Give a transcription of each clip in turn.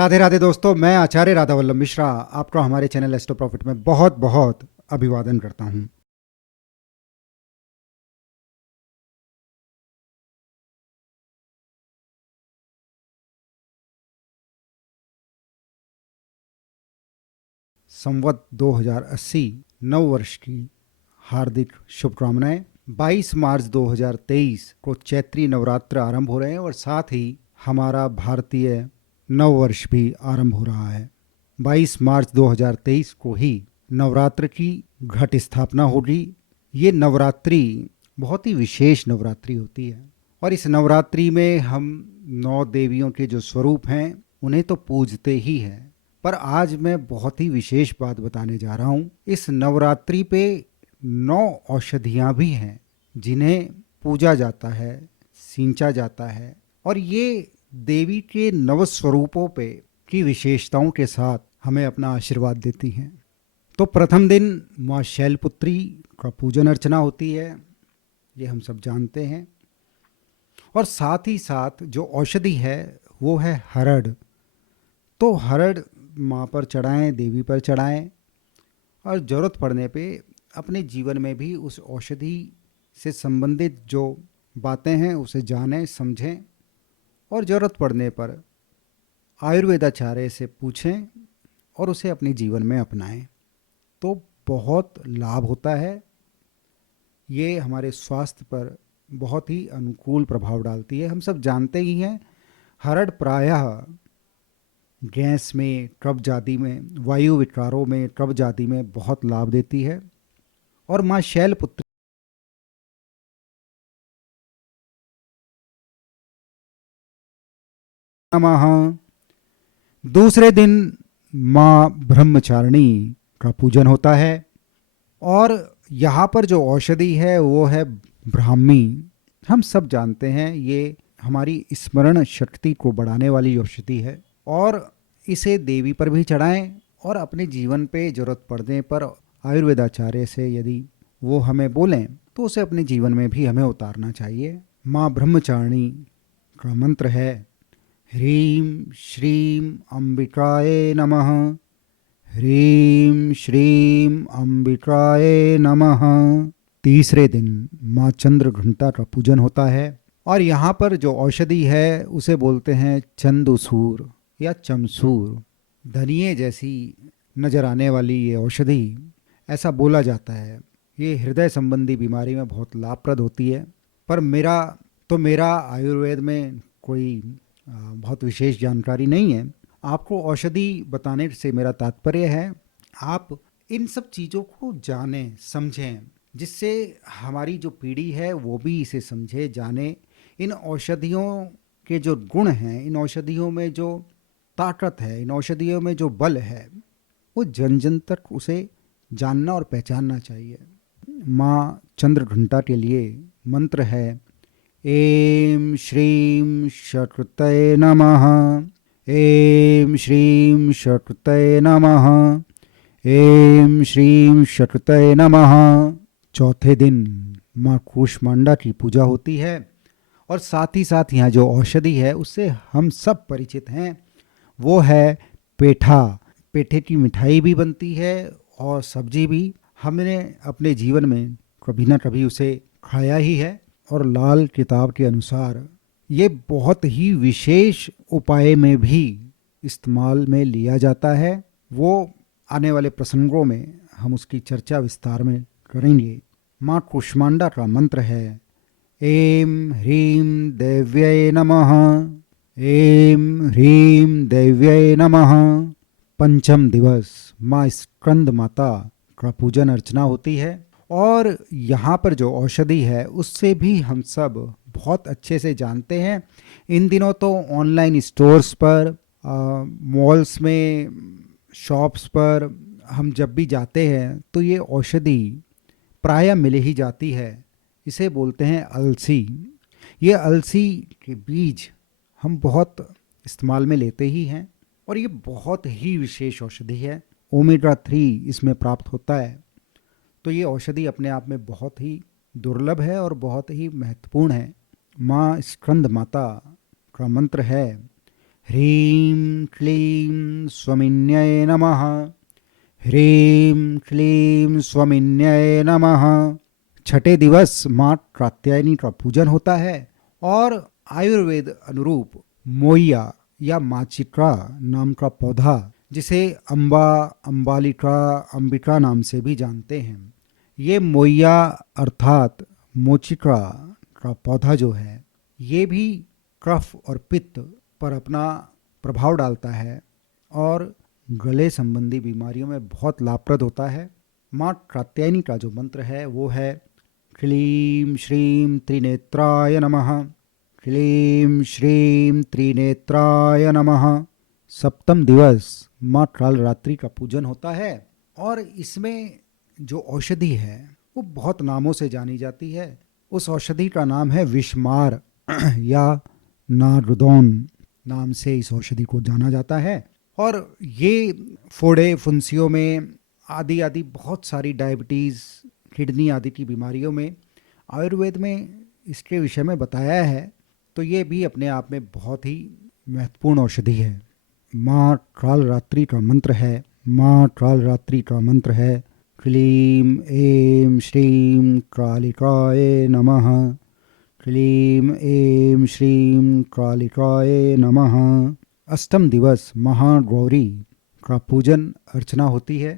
राधे राधे दोस्तों, मैं आचार्य राधा वल्लभ मिश्रा आपका हमारे चैनल एस्ट्रो प्रॉफिट में बहुत बहुत अभिवादन करता हूं। संवत 2080 नव वर्ष की हार्दिक शुभकामनाएं। 22 मार्च 2023 को चैत्री नवरात्र आरंभ हो रहे हैं और साथ ही हमारा भारतीय नव वर्ष भी आरंभ हो रहा है। 22 मार्च 2023 को ही नवरात्र की घट स्थापना होगी। ये नवरात्रि बहुत ही विशेष नवरात्रि होती है और इस नवरात्रि में हम 9 देवियों के जो स्वरूप हैं उन्हें तो पूजते ही हैं, पर आज मैं बहुत ही विशेष बात बताने जा रहा हूँ। इस नवरात्रि पे 9 औषधियाँ भी हैं जिन्हें पूजा जाता है, सींचा जाता है और ये देवी के नव स्वरूपों पे की विशेषताओं के साथ हमें अपना आशीर्वाद देती हैं। तो प्रथम दिन माँ शैलपुत्री का पूजन अर्चना होती है, ये हम सब जानते हैं। और साथ ही साथ जो औषधि है वो है हरड़। तो हरड़ माँ पर चढ़ाएं, देवी पर चढ़ाएं और ज़रूरत पड़ने पे अपने जीवन में भी उस औषधि से संबंधित जो बातें हैं उसे जानें, समझें और ज़रूरत पड़ने पर आयुर्वेदाचार्य से पूछें और उसे अपने जीवन में अपनाएं। तो बहुत लाभ होता है। ये हमारे स्वास्थ्य पर बहुत ही अनुकूल प्रभाव डालती है। हम सब जानते ही हैं, हरड़ प्रायः गैस में, कब्ज आदि में, वायु विकारों में, कब्ज आदि में बहुत लाभ देती है। और माँ शैलपुत्री नमः। दूसरे दिन माँ ब्रह्मचारिणी का पूजन होता है और यहाँ पर जो औषधि है वो है ब्राह्मी। हम सब जानते हैं ये हमारी स्मरण शक्ति को बढ़ाने वाली औषधि है और इसे देवी पर भी चढ़ाएं और अपने जीवन पे जरूरत पड़ने पर आयुर्वेदाचार्य से यदि वो हमें बोलें तो उसे अपने जीवन में भी हमें उतारना चाहिए। माँ ब्रह्मचारिणी का मंत्र है ह्रीं श्रीं अंबिकाय नमः। ह्रीं श्रीं अंबिकाय नमः। तीसरे दिन माँ चंद्र घंटा का पूजन होता है और यहाँ पर जो औषधि है उसे बोलते हैं चंदूसूर या चमसूर। धनिये जैसी नजर आने वाली ये औषधि, ऐसा बोला जाता है, ये हृदय संबंधी बीमारी में बहुत लाभप्रद होती है। पर मेरा आयुर्वेद में कोई बहुत विशेष जानकारी नहीं है। आपको औषधि बताने से मेरा तात्पर्य है आप इन सब चीज़ों को जानें, समझें, जिससे हमारी जो पीढ़ी है वो भी इसे समझे, जाने। इन औषधियों के जो गुण हैं, इन औषधियों में जो ताकत है, इन औषधियों में जो बल है, वो जन जन तक उसे जानना और पहचानना चाहिए। माँ चंद्र घंटा के लिए मंत्र है ऐं श्रीं शक्तये नमः। ऐं श्रीं शक्तये नमः। ऐं श्रीं शक्तये नमः। चौथे दिन माँ कूष्मांडा की पूजा होती है और साथ ही साथ यहाँ जो औषधि है उससे हम सब परिचित हैं, वो है पेठा। पेठे की मिठाई भी बनती है और सब्जी भी। हमने अपने जीवन में कभी ना कभी उसे खाया ही है और लाल किताब के अनुसार ये बहुत ही विशेष उपाय में भी इस्तेमाल में लिया जाता है। वो आने वाले प्रसंगों में हम उसकी चर्चा विस्तार में करेंगे। माँ कुष्मांडा का मंत्र है ऐं ह्रीं देव्यै नमः। ऐं ह्रीं देव्यै नमः। पंचम दिवस माँ स्कंद माता का पूजन अर्चना होती है और यहाँ पर जो औषधि है उससे भी हम सब बहुत अच्छे से जानते हैं। इन दिनों तो ऑनलाइन स्टोर्स पर, मॉल्स में, शॉप्स पर हम जब भी जाते हैं तो ये औषधि प्रायः मिल ही जाती है। इसे बोलते हैं अलसी। ये अलसी के बीज हम बहुत इस्तेमाल में लेते ही हैं और ये बहुत ही विशेष औषधि है। ओमेगा 3 इसमें प्राप्त होता है। तो ये औषधि अपने आप में बहुत ही दुर्लभ है और बहुत ही महत्वपूर्ण है। माँ स्कंद माता का मंत्र है ह्रीं क्लीं स्वमिन्यै नमः, ह्रीं क्लीं स्वमिन्यै नमः। छठे दिवस माँ कात्यायनी का पूजन होता है और आयुर्वेद अनुरूप मोइया या माचिका नाम का पौधा, जिसे अम्बा, अम्बालिका, अंबिका नाम से भी जानते हैं, ये मोइया अर्थात मोचिका का पौधा जो है, ये भी कफ और पित्त पर अपना प्रभाव डालता है और गले संबंधी बीमारियों में बहुत लाभप्रद होता है। माँ कात्यायनी का जो मंत्र है वो है क्लीं श्रीं त्रिनेत्राय नमः, क्लीं श्रीं त्रिनेत्राय नमः। सप्तम दिवस माँ कालरात्रि का पूजन होता है और इसमें जो औषधि है वो बहुत नामों से जानी जाती है। उस औषधि का नाम है विषमार या नारुदौन नाम से इस औषधि को जाना जाता है। और ये फोड़े फुंसियों में आदि आदि बहुत सारी डायबिटीज़, किडनी आदि की बीमारियों में आयुर्वेद में इसके विषय में बताया है, तो ये भी अपने आप में बहुत ही महत्वपूर्ण औषधि है। माँ कालरात्रि का मंत्र है, माँ कालरात्रि का मंत्र है क्लीं ऐं श्रीं कालिकाय नमः, क्लीं ऐं श्रीं कालिकाय नमः। अष्टम दिवस महागौरी का पूजन अर्चना होती है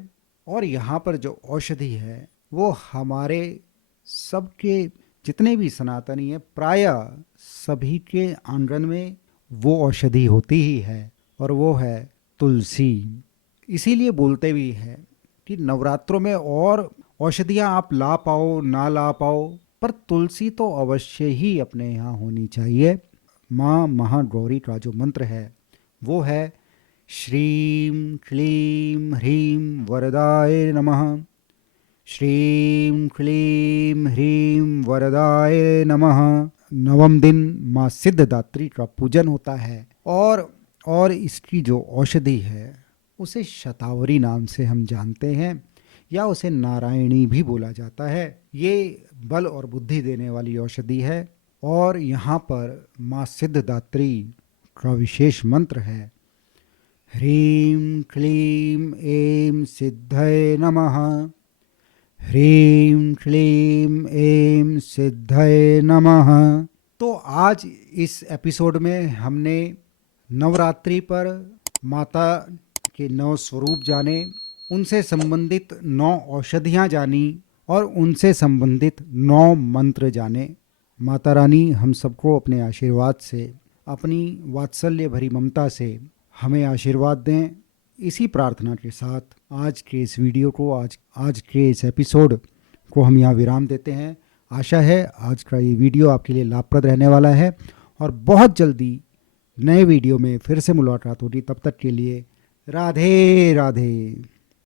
और यहाँ पर जो औषधि है वो हमारे सबके जितने भी सनातनी हैं प्रायः सभी के आंगन में वो औषधि होती ही है और वो है तुलसी। इसीलिए बोलते भी हैं कि नवरात्रों में और औषधियाँ आप ला पाओ ना ला पाओ, पर तुलसी तो अवश्य ही अपने यहाँ होनी चाहिए। माँ महागौरी का जो मंत्र है वो है श्रीं क्लीं ह्रीं वरदाय नमः, श्रीं क्लीं ह्रीं वरदाय नमः। नवम दिन माँ सिद्धदात्री का पूजन होता है और इसकी जो औषधि है उसे शतावरी नाम से हम जानते हैं या उसे नारायणी भी बोला जाता है। ये बल और बुद्धि देने वाली औषधि है और यहाँ पर माँ सिद्धदात्री का विशेष मंत्र है ह्रीं क्लीं ऐं सिद्धये नमः, ह्रीं क्लीं ऐं सिद्धये नमः। तो आज इस एपिसोड में हमने नवरात्रि पर माता के 9 स्वरूप जाने, उनसे संबंधित 9 औषधियाँ जानी और उनसे संबंधित 9 मंत्र जाने। माता रानी हम सबको अपने आशीर्वाद से, अपनी वात्सल्य भरी ममता से हमें आशीर्वाद दें। इसी प्रार्थना के साथ आज के इस वीडियो को, आज के इस एपिसोड को हम यहाँ विराम देते हैं। आशा है आज का ये वीडियो आपके लिए लाभप्रद रहने वाला है और बहुत जल्दी नए वीडियो में फिर से मुलाकात होगी। तब तक के लिए राधे राधे।